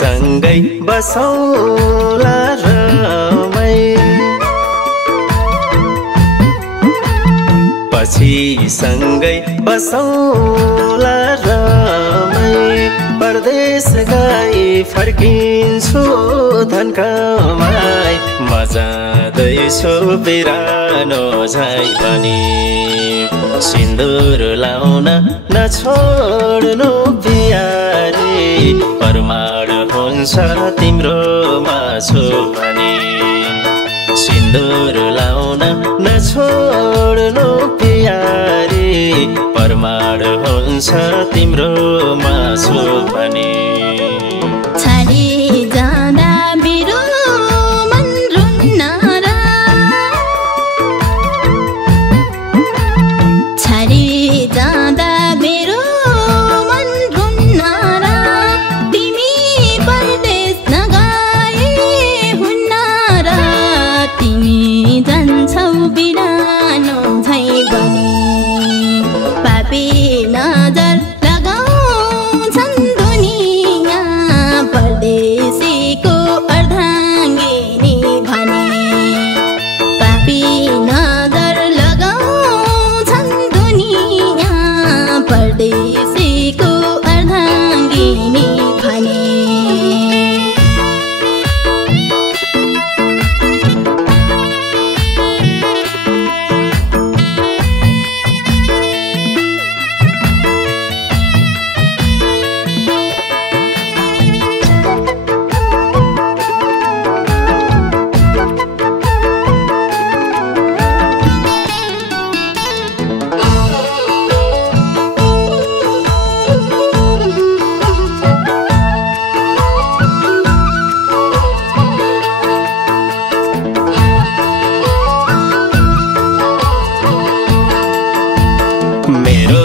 सँगै बसौला रमै पछि सँगै बसौला रमै परदेश गई फर्किन्छु धन कमाई म जाँदैछु बिरानो झै पनि सिन्दुर लाउन नछोड्नु प्यारी परमाण हुन्छ तिम्रोमा छु भने सिन्दुर लाउन नछोड्नु प्यारी परमाण हुन्छ तिम्रोमा छु भने छाडी जाँदा मेरो मन रुन्न र छाडी जाँदा मेरो मन रुन्न र तिमी परदेश नगए हुन्न र तिमी जान्छौ बिरानो झै बनी पापी नजर लगाउँछन् दुनिया परदेशीको अर्धाङ्गिनी भने पापी नजर लगाउँछन् दुनिया परदेशीको अर्धाङ्गिनी भने मेरो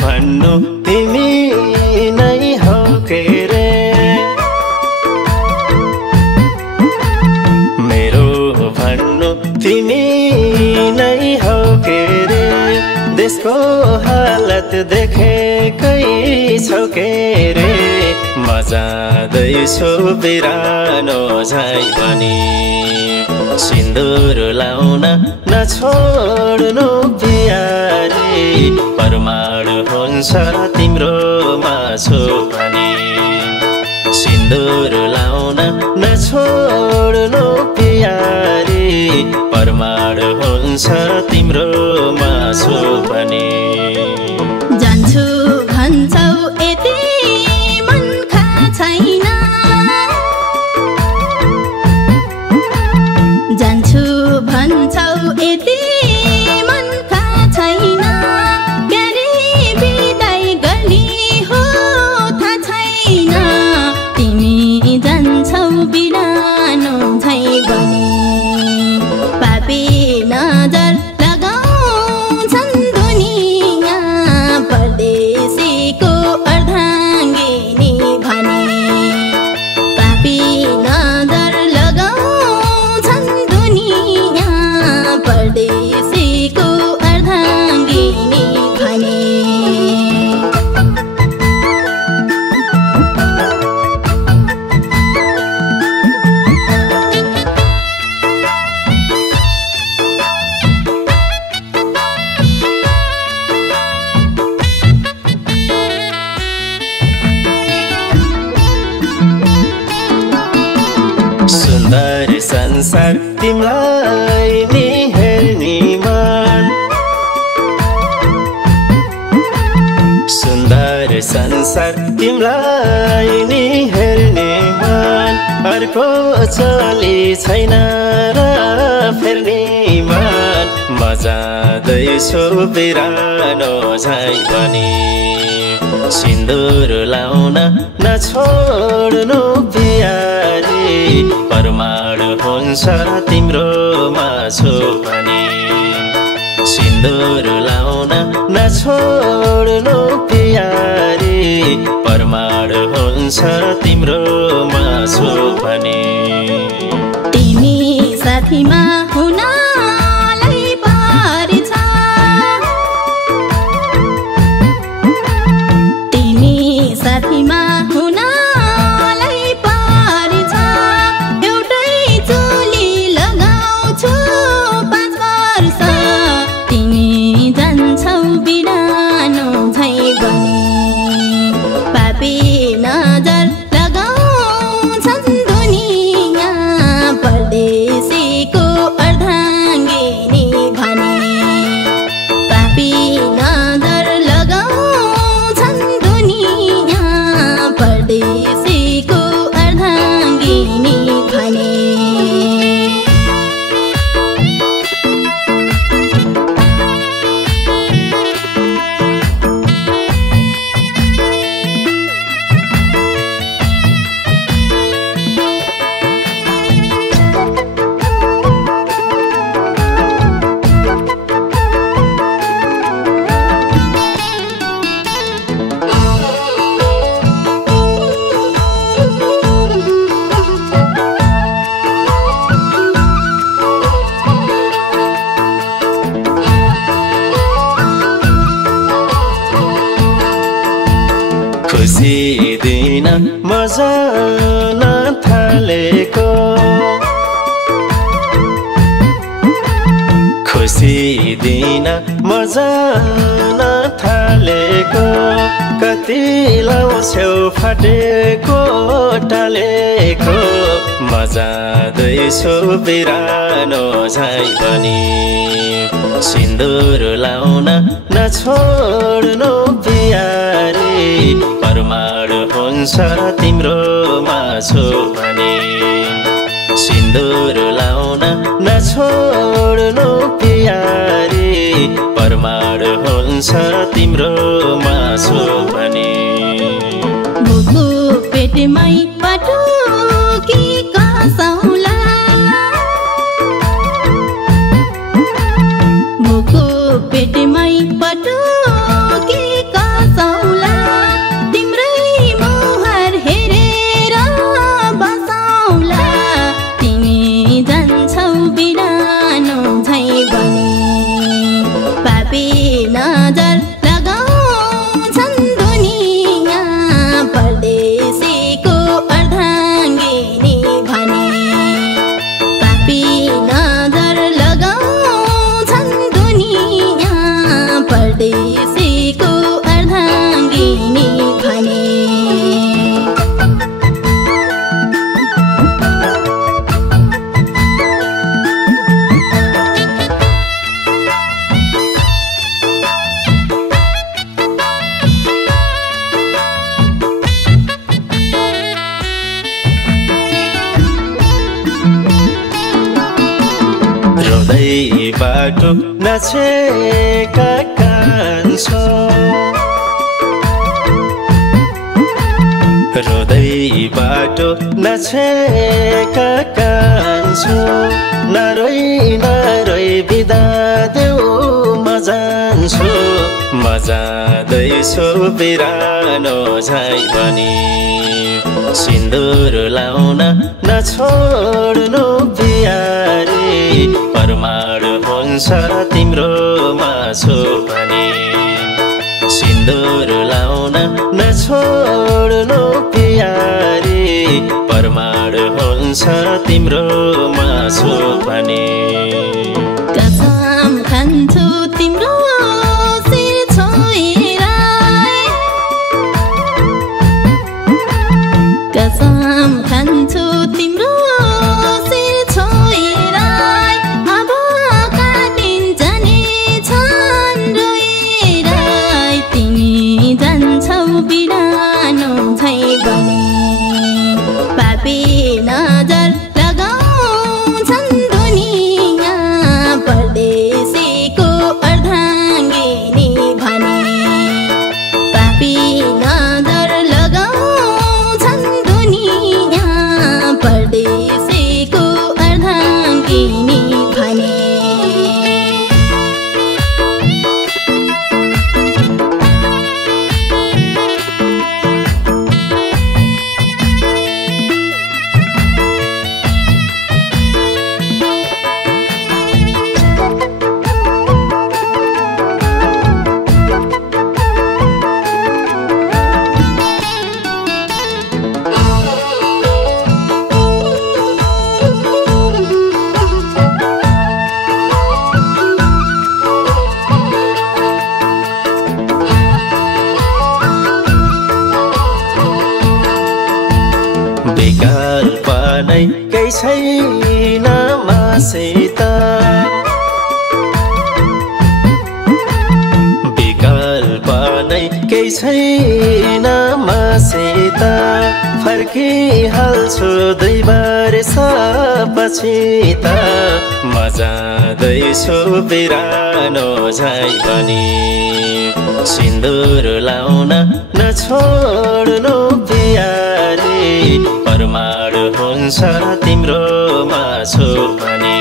भन्नु तिमी नै हौ के रे मेरो भन्नु तिमी नै हौ के रे देशको हालत देखेकै छौ के रे म जाँदैछु बिरानो झै पनि सिन्दुर लाउन नछोड्नु प्यारी परमाण हुन्छ तिम्रोमा छु भने सिन्दुर लाउन नछोड्नु प्यारी परमाण हुन्छ तिम्रोमा छु भने जान्छु भन्छौ यति मनका छैन जान्छु भन्छौ यति मनका छैन प्यारी बिदाई गर्ने हो थाहा छैन तिमी जान्छौ बिरानो झै बनी पापी नजर लगाउँछन् दुनिया परदेशीको अर्धाङ्गिनी भने पापी नजर लगाउँछन् दुनिया परदेशीको अर्धाङ्गिनी भने सुन्दर संसार तिमीलाई नि हेर्ने मन सुन्दर संसार तिमीलाई नि हेर्ने मन अर्को चली छैन र फेर्ने मन म जाँदैछु बिरानो झै पनि सिन्दुर लाउन नछोड्नु प्यारी परमाण हुन्छ तिम्रोमा छु भने सिन्दुर लाउन नछोड्नु प्यारी परमाण हुन्छ तिम्रोमा छु भने तिमी साथीमा हुनालाई पारेछ तिमी साथीमा हुनालाई खुसी दिन मजा नथालेको खुसी दिन मजा नथालेको कति लाउँछौ फाटेको टालेको मजादैछौ बिरानो झै पनि सिन्दुर लाउन नछोड्नु प्यारी परमाण हुन्छ तिम्रो मासु भने सिन्दुर लाउन नछोड्नु प्यारी परमाण हुन्छ तिम्रो मासु भने बुकु पेटमै पटुकी कसौला बुकु पेटमै पटुकी कसौला तिम्रै मुहार हेरेर बसौला तिमी जान्छौ बिरानो झै बनी पापी नजर लगाउँछन् दुनिया परदेशीको अर्धाङ्गिनी भने पापी नजर लगाउँछन् दुनिया परदेशीको अर्धाङ्गिनी भने रोदै बाटो नाचेका कान्छो रोदै बाटो नाचेका कान्छो नरोइ नरोइ बिदा देऊ म जान्छु मजादैछौ बिरानो झै पनि सिन्दुर लाउन नछोड्नु प्यारी परमाण हुन्छ तिम्रो मासु भने सिन्दुर लाउन नछोड्नु प्यारी परमाण हुन्छ तिम्रो मासु भने कसम खान्छु तिम्रो शिर छोएर कसम खान्छु तिम्रो शिर छोएर अब काटिन्छ नि छन् रोएर तिमी जान्छौ बिरानो झै बनी पापी नजर लगाउँछन् दुनिया परदेशीको अर्धाङ्गिनी भने पापी नजर लगाउँछन् दुनिया परदेशीको अर्धाङ्गिनी भने विकल्प नै केही छैन मसित विकल्प नै केही छैन मसित फर्किहाल्छु 2 वर्षपछि त मजादैछु बिरानो झै पनि सिन्दुर लाउन नछोड्नु प्यारी परमाण हुन्छ तिम्रो मासु भने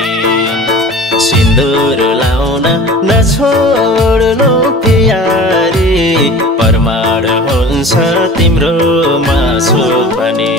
सिन्दुर लाउन नछोड्नु प्यारी परमाण हुन्छ तिम्रो मासु भने